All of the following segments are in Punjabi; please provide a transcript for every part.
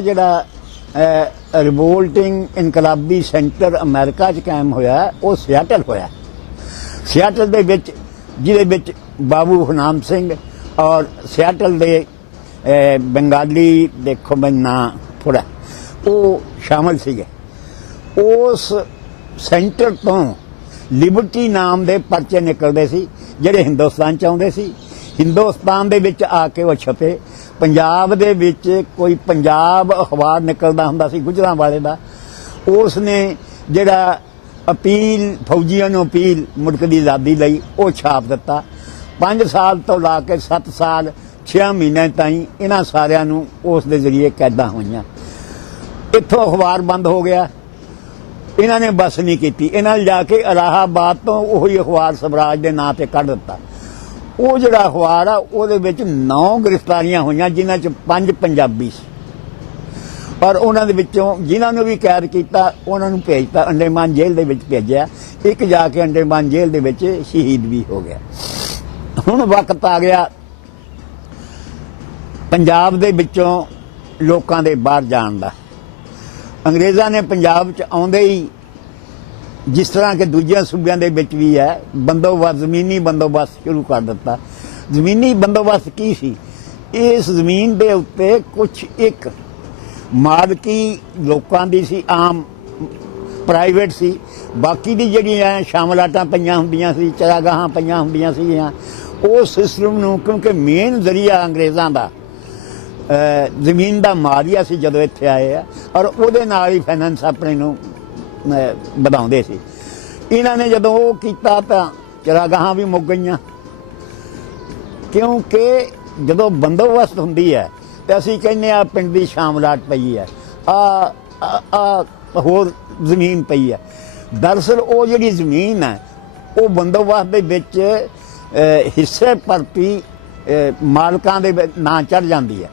ਜਿਹੜਾ ਰਿਵੋਲਟਿੰਗ ਇਨਕਲਾਬੀ ਸੈਂਟਰ ਅਮਰੀਕਾ 'ਚ ਕਾਇਮ ਹੋਇਆ ਉਹ ਸਿਆਟਲ ਹੋਇਆ। ਸਿਆਟਲ ਦੇ ਵਿੱਚ ਜਿਹਦੇ ਵਿੱਚ ਬਾਬੂ ਹਰਨਾਮ ਸਿੰਘ ਔਰ ਸਿਆਟਲ ਦੇ ਬੰਗਾਲੀ ਦੇਖੋ ਮੈਂ ਨਾਂ ਥੋੜ੍ਹਾ ਉਹ ਸ਼ਾਮਲ ਸੀਗੇ। ਉਸ ਸੈਂਟਰ ਤੋਂ ਲਿਬਰਟੀ ਨਾਮ ਦੇ ਪਰਚੇ ਨਿਕਲਦੇ ਸੀ ਜਿਹੜੇ ਹਿੰਦੁਸਤਾਨ 'ਚ ਆਉਂਦੇ ਸੀ। ਹਿੰਦੁਸਤਾਨ ਦੇ ਵਿੱਚ ਆ ਕੇ ਉਹ ਛਪੇ। ਪੰਜਾਬ ਦੇ ਵਿੱਚ ਕੋਈ ਪੰਜਾਬ ਅਖਬਾਰ ਨਿਕਲਦਾ ਹੁੰਦਾ ਸੀ ਗੁਜਰਾਂਵਾਲੇ ਦਾ, ਉਸ ਨੇ ਜਿਹੜਾ ਅਪੀਲ ਫੌਜੀਆਂ ਨੂੰ ਅਪੀਲ ਮੁਲਕ ਦੀ ਆਜ਼ਾਦੀ ਲਈ ਉਹ ਛਾਪ ਦਿੱਤਾ। 5 ਸਾਲ ਤੋਂ ਲਾ ਕੇ 7 ਸਾਲ 6 ਮਹੀਨੇ ਤਾਈਂ ਇਹਨਾਂ ਸਾਰਿਆਂ ਨੂੰ ਉਸ ਦੇ ਜ਼ਰੀਏ ਕੈਦਾਂ ਹੋਈਆਂ। ਇੱਥੋਂ ਅਖਬਾਰ ਬੰਦ ਹੋ ਗਿਆ। ਇਹਨਾਂ ਨੇ ਬਸ ਨਹੀਂ ਕੀਤੀ, ਇਹਨਾਂ ਨੇ ਜਾ ਕੇ ਇਲਾਹਾਬਾਦ ਤੋਂ ਉਹੀ ਅਖਬਾਰ ਸਵਰਾਜ ਦੇ ਨਾਂ ਤੇ ਕੱਢ ਦਿੱਤਾ। ਉਹ ਜਿਹੜਾ ਅਖਬਾਰ ਆ ਉਹਦੇ ਵਿੱਚ 9 ਗ੍ਰਿਫਤਾਰੀਆਂ ਹੋਈਆਂ, ਜਿਨ੍ਹਾਂ 'ਚ 5 ਪੰਜਾਬੀ ਸੀ। ਪਰ ਉਹਨਾਂ ਦੇ ਵਿੱਚੋਂ ਜਿਨ੍ਹਾਂ ਨੂੰ ਵੀ ਕੈਦ ਕੀਤਾ ਉਹਨਾਂ ਨੂੰ ਭੇਜਤਾ, ਅੰਡੇਮਾਨ ਜੇਲ੍ਹ ਦੇ ਵਿੱਚ ਭੇਜਿਆ। ਇੱਕ ਜਾ ਕੇ ਅੰਡੇਮਾਨ ਜੇਲ੍ਹ ਦੇ ਵਿੱਚ ਸ਼ਹੀਦ ਵੀ ਹੋ ਗਿਆ। ਹੁਣ ਵਕਤ ਆ ਗਿਆ ਪੰਜਾਬ ਦੇ ਵਿੱਚੋਂ ਲੋਕਾਂ ਦੇ ਬਾਹਰ ਜਾਣ ਦਾ। ਅੰਗਰੇਜ਼ਾਂ ਨੇ ਪੰਜਾਬ 'ਚ ਆਉਂਦੇ ਹੀ ਜਿਸ ਤਰ੍ਹਾਂ ਕਿ ਦੂਜਿਆਂ ਸੂਬਿਆਂ ਦੇ ਵਿੱਚ ਵੀ ਹੈ ਬੰਦੋਬਸਤ, ਜ਼ਮੀਨੀ ਬੰਦੋਬਸਤ ਸ਼ੁਰੂ ਕਰ ਦਿੱਤਾ। ਜ਼ਮੀਨੀ ਬੰਦੋਬਸਤ ਕੀ ਸੀ? ਇਸ ਜ਼ਮੀਨ ਦੇ ਉੱਤੇ ਕੁਛ ਇੱਕ ਮਾਲਕੀ ਲੋਕਾਂ ਦੀ ਸੀ, ਆਮ ਪ੍ਰਾਈਵੇਟ ਸੀ। ਬਾਕੀ ਦੀ ਜਿਹੜੀਆਂ ਸ਼ਾਮਲਾਟਾਂ ਪਈਆਂ ਹੁੰਦੀਆਂ ਸੀ, ਚਰਾਗਾਹਾਂ ਪਈਆਂ ਹੁੰਦੀਆਂ ਸੀਗੀਆਂ, ਉਹ ਸਿਸਟਮ ਨੂੰ ਕਿਉਂਕਿ ਮੇਨ ਜ਼ਰੀਆ ਅੰਗਰੇਜ਼ਾਂ ਦਾ ਜ਼ਮੀਨ ਦਾ ਮਾਲੀਆ ਸੀ ਜਦੋਂ ਇੱਥੇ ਆਏ ਆ, ਔਰ ਉਹਦੇ ਨਾਲ ਹੀ ਫਾਈਨੈਂਸ ਆਪਣੇ ਨੂੰ ਵਧਾਉਂਦੇ ਸੀ। ਇਹਨਾਂ ਨੇ ਜਦੋਂ ਉਹ ਕੀਤਾ ਤਾਂ ਚਰਾਗਾਹਾਂ ਵੀ ਮੁੱਕ ਗਈਆਂ, ਕਿਉਂਕਿ ਜਦੋਂ ਬੰਦੋਬਸਤ ਹੁੰਦੀ ਹੈ ਤੇ ਅਸੀਂ ਕਹਿੰਦੇ ਆ ਪਿੰਡ ਦੀ ਸ਼ਾਮਲਾਟ ਪਈ ਹੈ, ਹੋਰ ਜ਼ਮੀਨ ਪਈ ਹੈ। ਦਰਅਸਲ ਉਹ ਜਿਹੜੀ ਜ਼ਮੀਨ ਹੈ ਉਹ ਬੰਦੋਬਸਤ ਦੇ ਵਿੱਚ ਹਿੱਸੇ ਭਰਤੀ ਮਾਲਕਾਂ ਦੇ ਨਾਂ ਚੜ੍ਹ ਜਾਂਦੀ ਹੈ,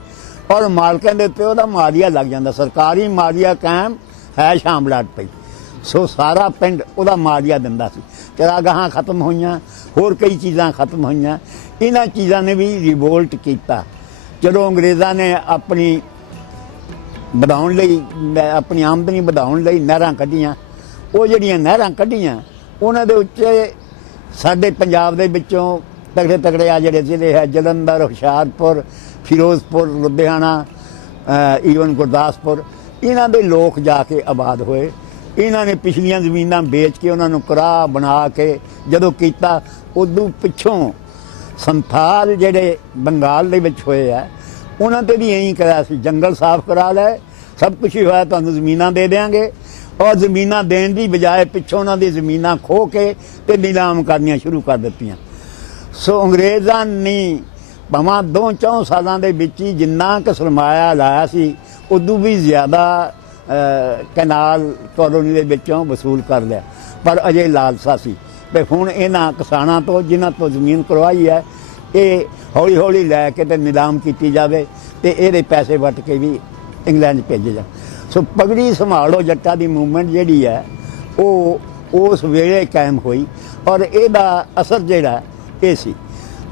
ਔਰ ਮਾਲਕਾਂ ਦੇ ਉੱਤੇ ਉਹਦਾ ਮਾਲੀਆ ਲੱਗ ਜਾਂਦਾ। ਸਰਕਾਰੀ ਮਾਲੀਆ ਕਾਇਮ ਹੈ, ਸ਼ਾਮਲਾਟ ਪਈ, ਸੋ ਸਾਰਾ ਪਿੰਡ ਉਹਦਾ ਮਾਲੀਆ ਦਿੰਦਾ ਸੀ। ਚਰਾਗਾਹਾਂ ਖਤਮ ਹੋਈਆਂ, ਹੋਰ ਕਈ ਚੀਜ਼ਾਂ ਖਤਮ ਹੋਈਆਂ। ਇਹਨਾਂ ਚੀਜ਼ਾਂ ਨੇ ਵੀ ਰਿਵੋਲਟ ਕੀਤਾ। ਜਦੋਂ ਅੰਗਰੇਜ਼ਾਂ ਨੇ ਆਪਣੀ ਵਧਾਉਣ ਲਈ, ਆਪਣੀ ਆਮਦਨੀ ਵਧਾਉਣ ਲਈ ਨਹਿਰਾਂ ਕੱਢੀਆਂ, ਉਹ ਜਿਹੜੀਆਂ ਨਹਿਰਾਂ ਕੱਢੀਆਂ ਉਹਨਾਂ ਦੇ ਉੱਤੇ ਸਾਡੇ ਪੰਜਾਬ ਦੇ ਵਿੱਚੋਂ ਤਗੜੇ ਤਗੜੇ ਆ ਜਿਹੜੇ ਜ਼ਿਲ੍ਹੇ ਹੈ ਜਲੰਧਰ, ਹੁਸ਼ਿਆਰਪੁਰ, ਫਿਰੋਜ਼ਪੁਰ, ਲੁਧਿਆਣਾ, ਈਵਨ ਗੁਰਦਾਸਪੁਰ, ਇਹਨਾਂ ਦੇ ਲੋਕ ਜਾ ਕੇ ਆਬਾਦ ਹੋਏ। ਇਹਨਾਂ ਨੇ ਪਿਛਲੀਆਂ ਜ਼ਮੀਨਾਂ ਵੇਚ ਕੇ ਉਹਨਾਂ ਨੂੰ ਕਰਾਹ ਬਣਾ ਕੇ ਜਦੋਂ ਕੀਤਾ, ਉਦੋਂ ਪਿੱਛੋਂ ਸੰਥਾਲ ਜਿਹੜੇ ਬੰਗਾਲ ਦੇ ਵਿੱਚ ਹੋਏ ਆ ਉਹਨਾਂ ਤੇ ਵੀ ਇਹੀ ਕਰਿਆ ਸੀ, ਜੰਗਲ ਸਾਫ਼ ਕਰਾ ਲਏ, ਸਭ ਕੁਛ ਹੀ ਹੋਇਆ, ਤੁਹਾਨੂੰ ਜ਼ਮੀਨਾਂ ਦੇ ਦਿਆਂਗੇ। ਔਰ ਜ਼ਮੀਨਾਂ ਦੇਣ ਦੀ ਬਜਾਏ ਪਿੱਛੋਂ ਉਹਨਾਂ ਦੀ ਜ਼ਮੀਨਾਂ ਖੋਹ ਕੇ ਤੇ ਨਿਲਾਮ ਕਰਨੀਆਂ ਸ਼ੁਰੂ ਕਰ ਦਿੱਤੀਆਂ। ਸੋ ਅੰਗਰੇਜ਼ਾਂ ਨੇ ਭਾਵੇਂ 2-4 ਸਾਲਾਂ ਦੇ ਵਿੱਚ ਹੀ ਜਿੰਨਾ ਕੁ ਸਰਮਾਇਆ ਲਾਇਆ ਸੀ ਉਦੋਂ ਵੀ ਜ਼ਿਆਦਾ ਕੈਨਾਲ ਕਾਲੋਨੀ ਦੇ ਵਿੱਚੋਂ ਵਸੂਲ ਕਰ ਲਿਆ। ਪਰ ਅਜੇ ਲਾਲਸਾ ਸੀ ਤੇ ਹੁਣ ਇਹਨਾਂ ਕਿਸਾਨਾਂ ਤੋਂ ਜਿਨ੍ਹਾਂ ਤੋਂ ਜ਼ਮੀਨ ਕਰਵਾਈ ਹੈ ਇਹ ਹੌਲੀ ਹੌਲੀ ਲੈ ਕੇ ਤੇ ਨਿਲਾਮ ਕੀਤੀ ਜਾਵੇ ਤੇ ਇਹਦੇ ਪੈਸੇ ਵੱਟ ਕੇ ਵੀ ਇੰਗਲੈਂਡ ਭੇਜੇ ਜਾਣ। ਸੋ ਪਗੜੀ ਸੰਭਾਲੋ ਜੱਟਾਂ ਦੀ ਮੂਵਮੈਂਟ ਜਿਹੜੀ ਹੈ ਉਹ ਉਸ ਵੇਲੇ ਕਾਇਮ ਹੋਈ, ਔਰ ਇਹਦਾ ਅਸਰ ਜਿਹੜਾ ਇਹ ਸੀ।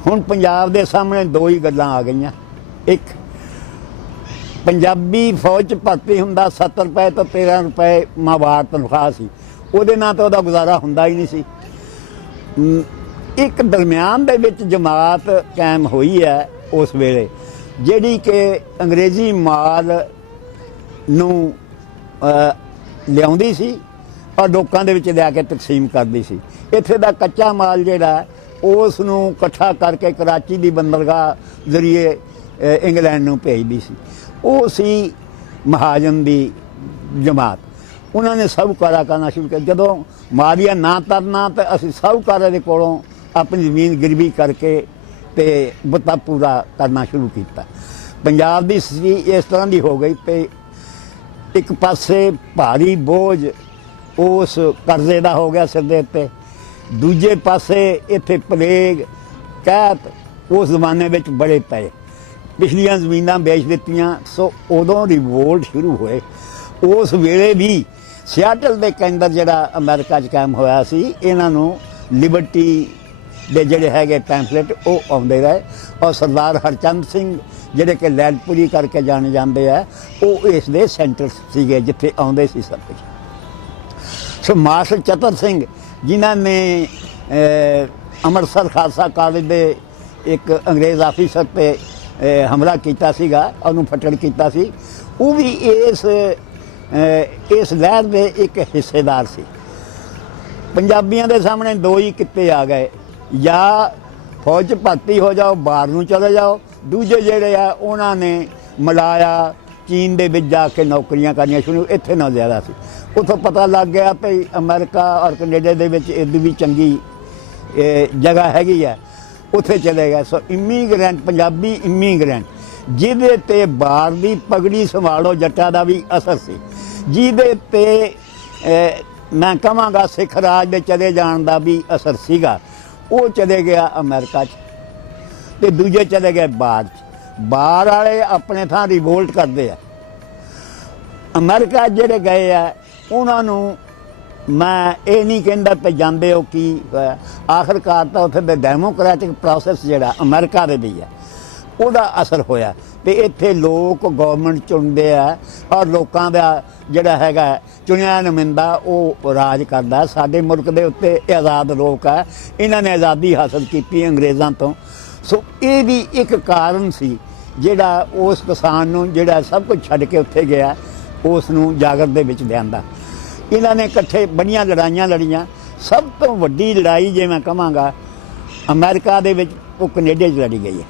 ਹੁਣ ਪੰਜਾਬ ਦੇ ਸਾਹਮਣੇ 2 ਹੀ ਗੱਲਾਂ ਆ ਗਈਆਂ। ਇੱਕ, ਪੰਜਾਬੀ ਫੌਜ 'ਚ ਭਰਤੀ ਹੁੰਦਾ 70 ਰੁਪਏ ਤੋਂ 13 ਰੁਪਏ ਮਾਹਵਾਰ ਤਨਖਾਹ ਸੀ, ਉਹਦੇ ਨਾਲ ਤਾਂ ਉਹਦਾ ਗੁਜ਼ਾਰਾ ਹੁੰਦਾ ਹੀ ਨਹੀਂ ਸੀ। ਇੱਕ ਦਰਮਿਆਨ ਦੇ ਵਿੱਚ ਜਮਾਤ ਕਾਇਮ ਹੋਈ ਹੈ ਉਸ ਵੇਲੇ, ਜਿਹੜੀ ਕਿ ਅੰਗਰੇਜ਼ੀ ਮਾਲ ਨੂੰ ਲਿਆਉਂਦੀ ਸੀ ਔਰ ਲੋਕਾਂ ਦੇ ਵਿੱਚ ਲਿਆ ਕੇ ਤਕਸੀਮ ਕਰਦੀ ਸੀ। ਇੱਥੇ ਦਾ ਕੱਚਾ ਮਾਲ ਜਿਹੜਾ ਉਸ ਨੂੰ ਇਕੱਠਾ ਕਰਕੇ ਕਰਾਚੀ ਦੀ ਬੰਦਰਗਾਹ ਜ਼ਰੀਏ ਇੰਗਲੈਂਡ ਨੂੰ ਭੇਜਦੀ ਸੀ। ਉਹ ਸੀ ਮਹਾਜਨ ਦੀ ਜਮਾਤ। ਉਹਨਾਂ ਨੇ ਸਾਹੂਕਾਰਾ ਕਰਨਾ ਸ਼ੁਰੂ ਕੀਤਾ। ਜਦੋਂ ਮਾਲੀਆ ਨਾ ਤਰਨਾ ਤਾਂ ਅਸੀਂ ਸਾਹੂਕਾਰਾਂ ਦੇ ਕੋਲੋਂ ਆਪਣੀ ਜ਼ਮੀਨ ਗਿਰਵੀ ਕਰਕੇ ਤੇ ਬੁੱਤਾ ਪੂਰਾ ਕਰਨਾ ਸ਼ੁਰੂ ਕੀਤਾ। ਪੰਜਾਬ ਦੀ ਸਥਿਤੀ ਇਸ ਤਰ੍ਹਾਂ ਦੀ ਹੋ ਗਈ ਕਿ ਇੱਕ ਪਾਸੇ ਭਾਰੀ ਬੋਝ ਉਸ ਕਰਜ਼ੇ ਦਾ ਹੋ ਗਿਆ ਸਿਰ ਦੇ ਉੱਤੇ, ਦੂਜੇ ਪਾਸੇ ਇੱਥੇ ਪਲੇਗ ਕਹਿਤ ਉਸ ਜ਼ਮਾਨੇ ਵਿੱਚ ਬੜੇ ਪਏ, ਪਿਛਲੀਆਂ ਜ਼ਮੀਨਾਂ ਵੇਚ ਦਿੱਤੀਆਂ। ਸੋ ਉਦੋਂ ਰਿਵੋਲਟ ਸ਼ੁਰੂ ਹੋਏ। ਉਸ ਵੇਲੇ ਵੀ ਸਿਆਟਲ ਦੇ ਕੇਂਦਰ ਜਿਹੜਾ ਅਮਰੀਕਾ 'ਚ ਕਾਇਮ ਹੋਇਆ ਸੀ, ਇਹਨਾਂ ਨੂੰ ਲਿਬਰਟੀ ਦੇ ਜਿਹੜੇ ਹੈਗੇ ਪੈਂਫਲੇਟ ਉਹ ਆਉਂਦੇ ਰਹੇ। ਔਰ ਸਰਦਾਰ ਹਰਚੰਦ ਸਿੰਘ ਜਿਹੜੇ ਕਿ ਲੈਲਪੁਰੀ ਕਰਕੇ ਜਾਣੇ ਜਾਂਦੇ ਆ, ਉਹ ਇਸ ਦੇ ਸੈਂਟਰ ਸੀਗੇ ਜਿੱਥੇ ਆਉਂਦੇ ਸੀ ਸਭ ਕੁਝ। ਸੋ ਮਾਸਟਰ ਚਤਰ ਸਿੰਘ ਜਿਨ੍ਹਾਂ ਨੇ ਅੰਮ੍ਰਿਤਸਰ ਖਾਲਸਾ ਕਾਲਜ ਦੇ ਇੱਕ ਅੰਗਰੇਜ਼ ਆਫੀਸਰ 'ਤੇ ਹਮਲਾ ਕੀਤਾ ਸੀਗਾ, ਉਹਨੂੰ ਫੱਟੜ ਕੀਤਾ ਸੀ, ਉਹ ਵੀ ਇਸ ਲਹਿਰ ਦੇ ਇੱਕ ਹਿੱਸੇਦਾਰ ਸੀ। ਪੰਜਾਬੀਆਂ ਦੇ ਸਾਹਮਣੇ ਦੋ ਹੀ ਕਿੱਤੇ ਆ ਗਏ, ਜਾਂ ਫੌਜ 'ਚ ਭਰਤੀ ਹੋ ਜਾਓ, ਬਾਹਰ ਨੂੰ ਚਲੇ ਜਾਓ। ਦੂਜੇ ਜਿਹੜੇ ਆ ਉਹਨਾਂ ਨੇ ਮਲਾਇਆ, ਚੀਨ ਦੇ ਵਿੱਚ ਜਾ ਕੇ ਨੌਕਰੀਆਂ ਕਰਨੀਆਂ ਸ਼ੁਰੂ। ਇੱਥੇ ਨਾ ਜ਼ਿਆਦਾ ਸੀ। ਉੱਥੋਂ ਪਤਾ ਲੱਗ ਗਿਆ ਭਈ ਅਮਰੀਕਾ ਔਰ ਕੈਨੇਡਾ ਦੇ ਵਿੱਚ ਇਹਦੀ ਵੀ ਚੰਗੀ ਜਗ੍ਹਾ ਹੈਗੀ ਹੈ, ਉੱਥੇ ਚਲੇ ਗਏ। ਸੋ ਇਮੀਗ੍ਰੈਂਟ, ਪੰਜਾਬੀ ਇਮੀਗ੍ਰੈਂਟ ਜਿਹਦੇ 'ਤੇ ਬਾਹਰ ਦੀ ਪਗੜੀ ਸੰਭਾਲੋ ਜੱਟਾਂ ਦਾ ਵੀ ਅਸਰ ਸੀ, ਜਿਹਦੇ 'ਤੇ ਮੈਂ ਕਹਾਂਗਾ ਸਿੱਖ ਰਾਜ ਦੇ ਚਲੇ ਜਾਣ ਦਾ ਵੀ ਅਸਰ ਸੀਗਾ, ਉਹ ਚਲੇ ਗਿਆ ਅਮਰੀਕਾ 'ਚ ਤੇ ਦੂਜੇ ਚਲੇ ਗਏ ਬਾਹਰ 'ਚ। ਬਾਹਰ ਵਾਲੇ ਆਪਣੇ ਥਾਂ ਰਿਵੋਲਟ ਕਰਦੇ ਆ। ਅਮਰੀਕਾ ਜਿਹੜੇ ਗਏ ਆ ਉਹਨਾਂ ਨੂੰ ਮੈਂ ਇਹ ਨਹੀਂ ਕਹਿੰਦਾ ਕਿ ਜਾਂਦੇ ਹੋ ਕੀ, ਆਖਰਕਾਰ ਤਾਂ ਉੱਥੇ ਦੇ ਡੈਮੋਕ੍ਰੈਟਿਕ ਪ੍ਰੋਸੈਸ ਜਿਹੜਾ ਅਮਰੀਕਾ ਦੇ ਵੀ ਹੈ ਉਹਦਾ ਅਸਰ ਹੋਇਆ। ਤੇ ਇੱਥੇ ਲੋਕ ਗਵਰਨਮੈਂਟ ਚੁਣਦੇ ਆ ਔਰ ਲੋਕਾਂ ਦਾ ਜਿਹੜਾ ਹੈਗਾ ਚੁਣਿਆ ਨੁਮਾਇੰਦਾ ਉਹ ਰਾਜ ਕਰਦਾ। ਸਾਡੇ ਮੁਲਕ ਦੇ ਉੱਤੇ ਆਜ਼ਾਦ ਲੋਕ ਆ, ਇਹਨਾਂ ਨੇ ਆਜ਼ਾਦੀ ਹਾਸਲ ਕੀਤੀ ਅੰਗਰੇਜ਼ਾਂ ਤੋਂ। ਸੋ ਇਹ ਵੀ ਇੱਕ ਕਾਰਨ ਸੀ ਜਿਹੜਾ ਉਸ ਕਿਸਾਨ ਨੂੰ ਜਿਹੜਾ ਸਭ ਕੁਝ ਛੱਡ ਕੇ ਉੱਥੇ ਗਿਆ, ਉਸ ਨੂੰ ਜਾਗਰ ਦੇ ਵਿੱਚ ਲਿਆਂਦਾ। ਇਹਨਾਂ ਨੇ ਇਕੱਠੇ ਬੜੀਆਂ ਲੜਾਈਆਂ ਲੜੀਆਂ। ਸਭ ਤੋਂ ਵੱਡੀ ਲੜਾਈ ਜੇ ਮੈਂ ਕਹਾਂਗਾ ਅਮਰੀਕਾ ਦੇ ਵਿੱਚ ਉਹ ਕੈਨੇਡਾ 'ਚ ਲੜੀ ਗਈ ਹੈ।